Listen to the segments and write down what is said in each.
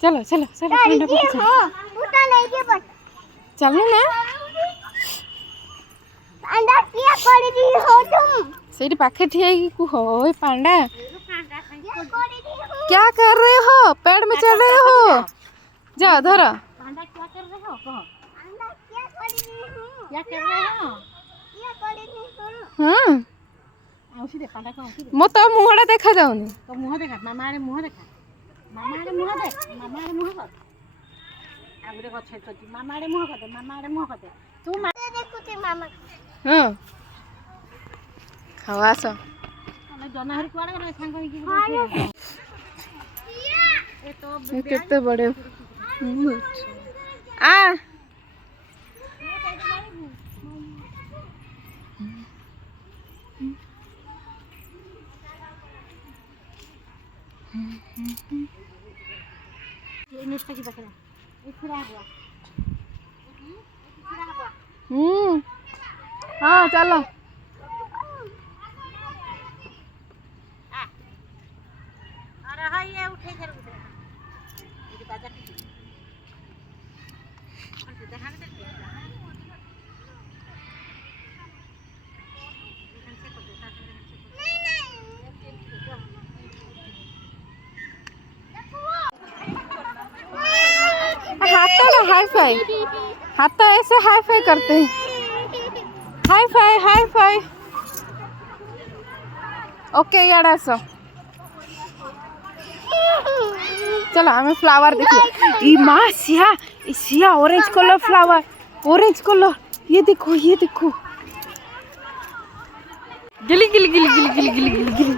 चलो चलो चलो चलो ना से पाखे ठिया कुह ओए पांडा क्या कर रहे हो? पेड़ में चढ़ रहे हो? जाओ धरो। पांडा क्या कर रहे हो? कहो क्या कर रहे हो? हाँ औसी दे पांडा को औसी दे। मो तो मुहड़ा देखा जाऊनी। तो मुंह देखा मामा रे मुंह देखा। मामा रे मुंह दे। मामा रे मुंह कर। आगरे गछ छति मामा रे मुंह कर दे। मामा रे मुंह कर दे। तू मारे देखुती मामा। हाँ खाओ आसो। ଆମେ ଜନାହରି କୁଆଡେ ଗଲେ ସାଙ୍ଗ ହେଇକି ए तो कितने बड़े आ ये निष्ठा की बकरा ये फिरा हुआ हाँ चलो अरे हां ये उठे कर उठे ये बाजा की अंत देखा दे हाथ हाई फाई हाथ ऐसे हाई फाई करते हैं हाई फाई ओके यार आसो चलो हमें फ्लावर देखिए ये माँ Siya orange colour flower orange colour ये देखो गिली गिली गिली गिली गिली गिली गिली गिली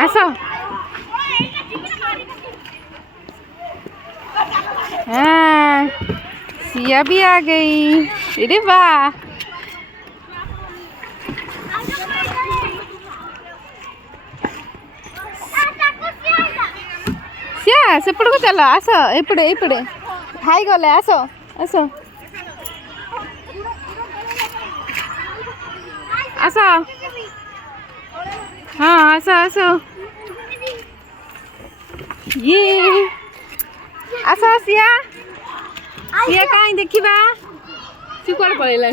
ऐसा हाँ सिया भी आ गई अरे वाह सिया सेपड़ को चलो आस एपड़े खाई गले आस आस आस हाँ आस ये आस सिया कहीं देखा सी कौन पड़ेगा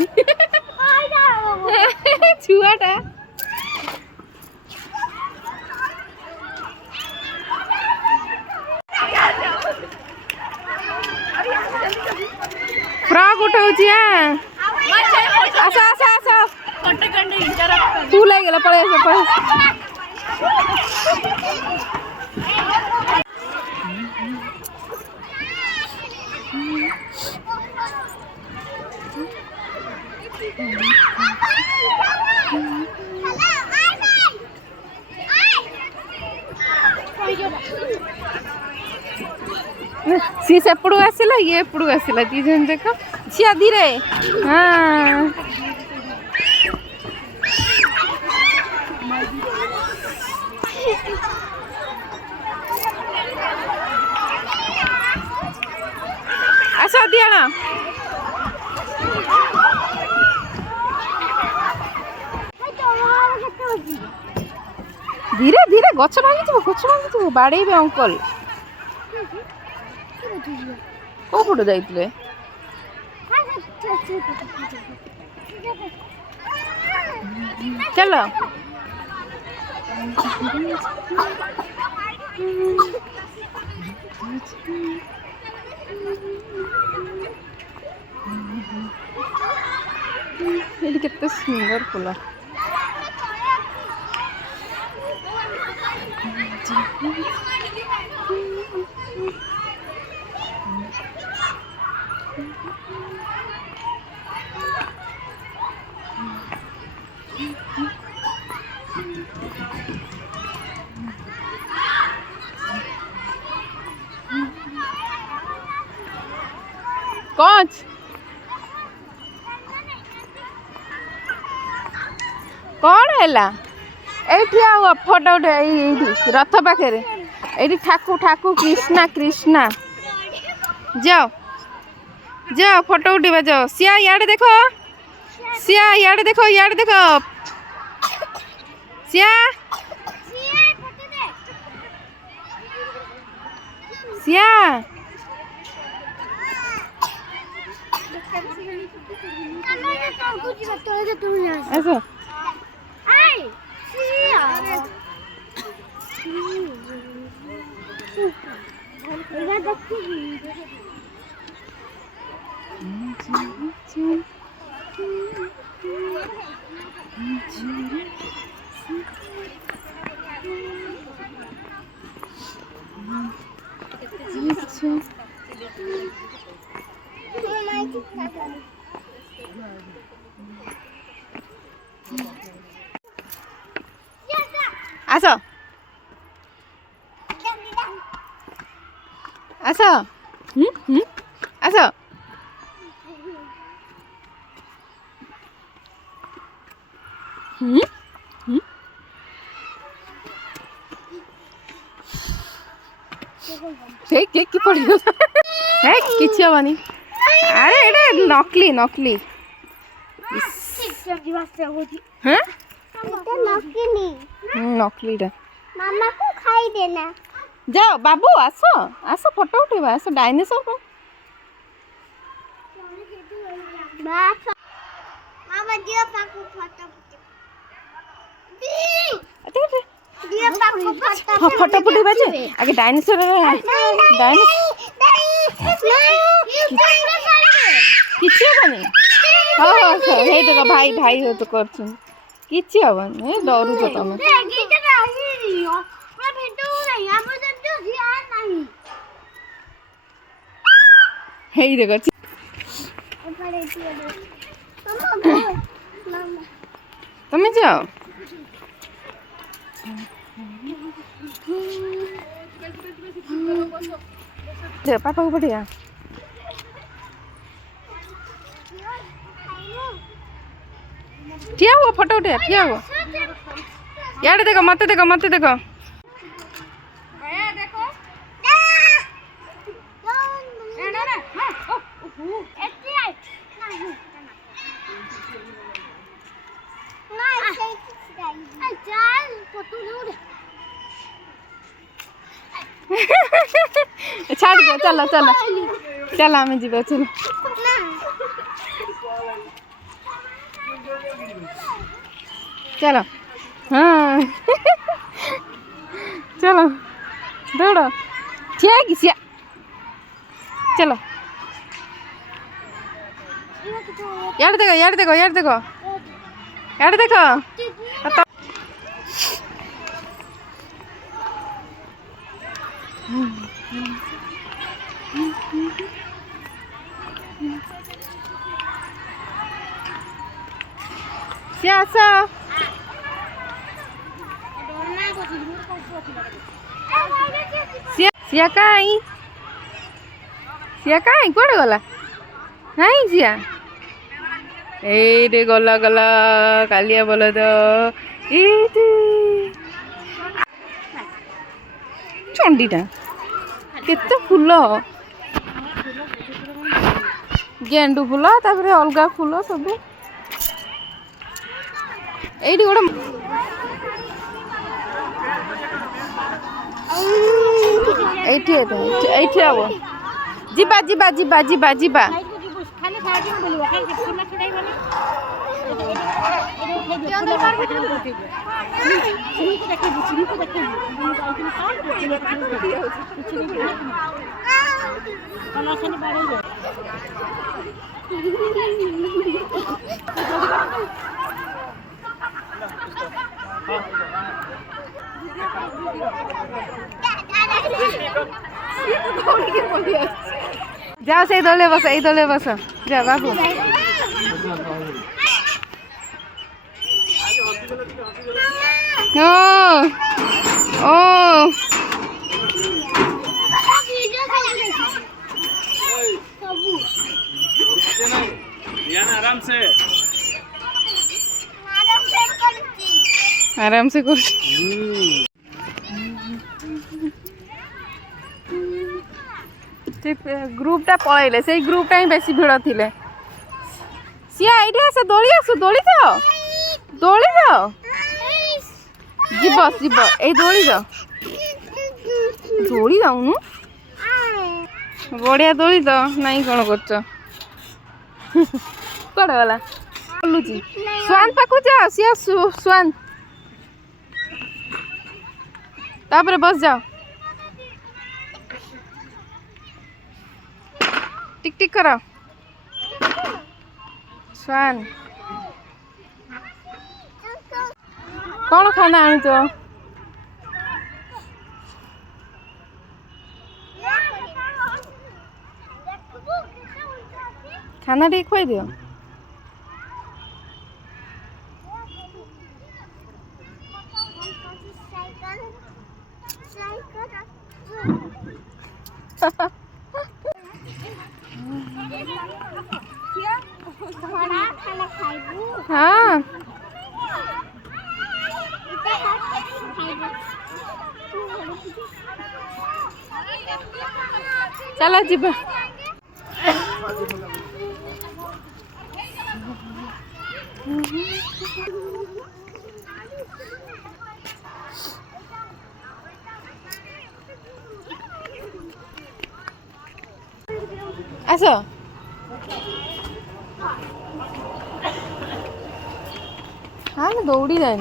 छुआटा फ्रॉक उठाऊची आस फूल आई गला पड़े सी सेपड़ू आसला ये एपड़ू आसला दी जन देख सिया धीरे हाँ आसा दिया ना धीरे धीरे गछ भांगी बाड़े अंकल कौ पटू जाइए चलो ये कितने सुंदर फूल कौन कौन है ये फोटो उठे रथ पाखे ये ठाकु कृष्णा जाओ फोटो उठा जाओ सिया यार देखो सिया सिया ऐसा आस आस आस କି ପଡ଼ିବ ହେ କିଛି ହବନି ଆରେ ଏଇଟା ନକଲି ନକଲି হ্যাঁ নকলিটা मामा को खाई देना যাও বাবু আসো আসো ফটো উঠেবা আসো ডাইনোসর मामा दिया पाकू फोटो दिया पाकू फोटो ফটো উঠেবা যে আগে ডাইনোসর କିଛି ହବନି ହଁ ହଁ ହେଇ ଦେଖ ଭାଇ ଭାଇ ତ କରୁଛନ୍ତି କିଛି ହବନି ଏ ଡରୁଛ ତମେ ହେଇ ଦେଖ ତମେ ଯାଅ ପାଖକୁ ପଠିଆ ଠିଆ ହୁଅ ଫଟୋ ଉଠେଇବା ଠିଆ ହୁଅ ଇଆଡ଼େ ଦେଖ ମତେ ଦେଖ ଛାଡ଼ି ଦିଅ ଚାଲ ଚାଲ ଚାଲ ଆମେ ଯିବା ଚାଲ चलो हाँ चलो दौड़ो ठीक है सिया चलो यार देखो यार देखो यार देखो यार देखो सिया आसा सिया काई कुआड़े गला नहीं सिया एटे गला गला कालिया बोल तो चंडीटा केते फूल गेंडू फूल तापर अलगा फूल सब एटी गोटे এইটি এইটি হব ଯିବା ଯିବା ଯିବା ଯିବା ଯିବା जाओ से दले बस जा बाबू ओ आराम से कर ग्रुपटा पलैले से ग्रुपटा ही बेसी भिड़ थिले सिया आइडिया से दोली जाओ ଯିବ ଯିବ ଏଇ ଦୋଳି ଯାଅ ଦୋଳି ଯାଉନୁ ବଢିଆ ଦୋଳି ତ ନାଇଁ କଣ କରୁଛ କୁଆଡେ ଗଲା ବୁଲୁଛି ସ୍ୱାନ ପାଖକୁ ଯାଅ ସିଏ ସ୍ୱାନ ତାପରେ ବସ ଯାଅ टिक टिक करो स्वान कौन खाना आनी तो खाना टे खुआई दियो हाँ चलो जीवा आसो हाँ मैं दौड़ी जाए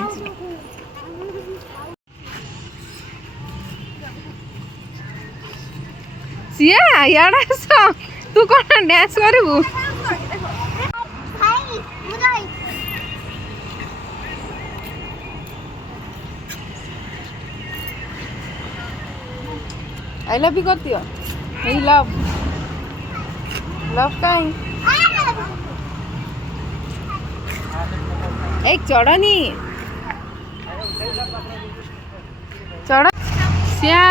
सिया यार तू कौन डांस करू आई लव यू करती हो नहीं लव लव कहीं एक चढ़नी चढ़ सिया